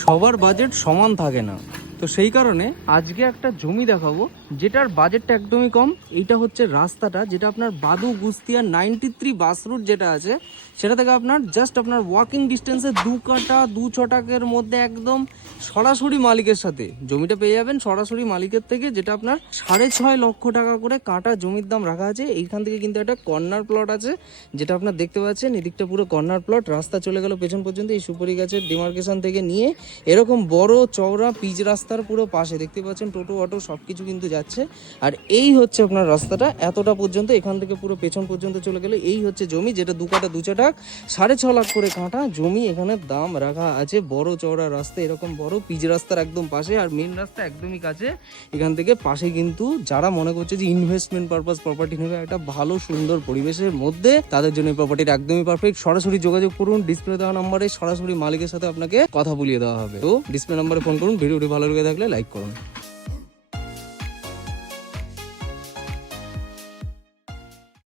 সবার বাজেট সমান থাকে না, তো সেই কারণে আজকে একটা জমি দেখাবো যেটার বাজেটটা একদমই কম। এইটা হচ্ছে রাস্তাটা, যেটা আপনার বাদু গুস্তিয়া 93 বাস রুট যেটা আছে, সেটা থেকে আপনার জাস্ট আপনার ওয়াকিং ডিস্টেন্সে 2 কাটা 2 ছটাকের মধ্যে একদম সরাসরি মালিকের সাথে জমিটা পেয়ে যাবেন। সরাসরি মালিকের থেকে, যেটা আপনার 6.5 লক্ষ টাকা করে কাটা জমির দাম রাখা আছে। এইখান থেকে কিন্তু একটা কর্নার প্লট আছে, যেটা আপনার দেখতে পাচ্ছেন। এদিকটা পুরো কর্নার প্লট, রাস্তা চলে গেল পেছন পর্যন্ত। এই সুপারি গাছের ডিমার্কেশন থেকে নিয়ে এরকম বড় চওড়া পিচ রাস্তার পুরো পাশে দেখতে পাচ্ছেন টোটো অটো সবকিছু কিন্তু যাচ্ছে। আর এই হচ্ছে আপনার রাস্তাটা এতটা পর্যন্ত, এখান থেকে পুরো পেছন পর্যন্ত চলে গেলে এই হচ্ছে জমি, যেটা 2 কাটা 2 ছটাক 6.5 লাখ করে কাটা জমি এখানে দাম রাখা আছে। বড় চওড়া রাস্তা, এরকম বড় পিচ রাস্তার একদম পাশে, আর মেন রাস্তা একদমই কাছে। এখান থেকে পাশে কিন্তু যারা মনে করছে যে ইনভেস্টমেন্ট পারপাস প্রপার্টি নেবে একটা ভালো সুন্দর পরিবেশের মধ্যে, তাদের জন্য প্রপার্টিটা একদমই পারফেক্ট। সরাসরি যোগাযোগ করুন, ডিসপ্লে দেওয়া নম্বরে সরাসরি মালিকের সাথে আপনাকে কথা বলিয়ে দেওয়া হবে। তো ডিসপ্লে নম্বরে ফোন করুন। ভিডিওটি ভালো লেগে থাকলে লাইক করুন।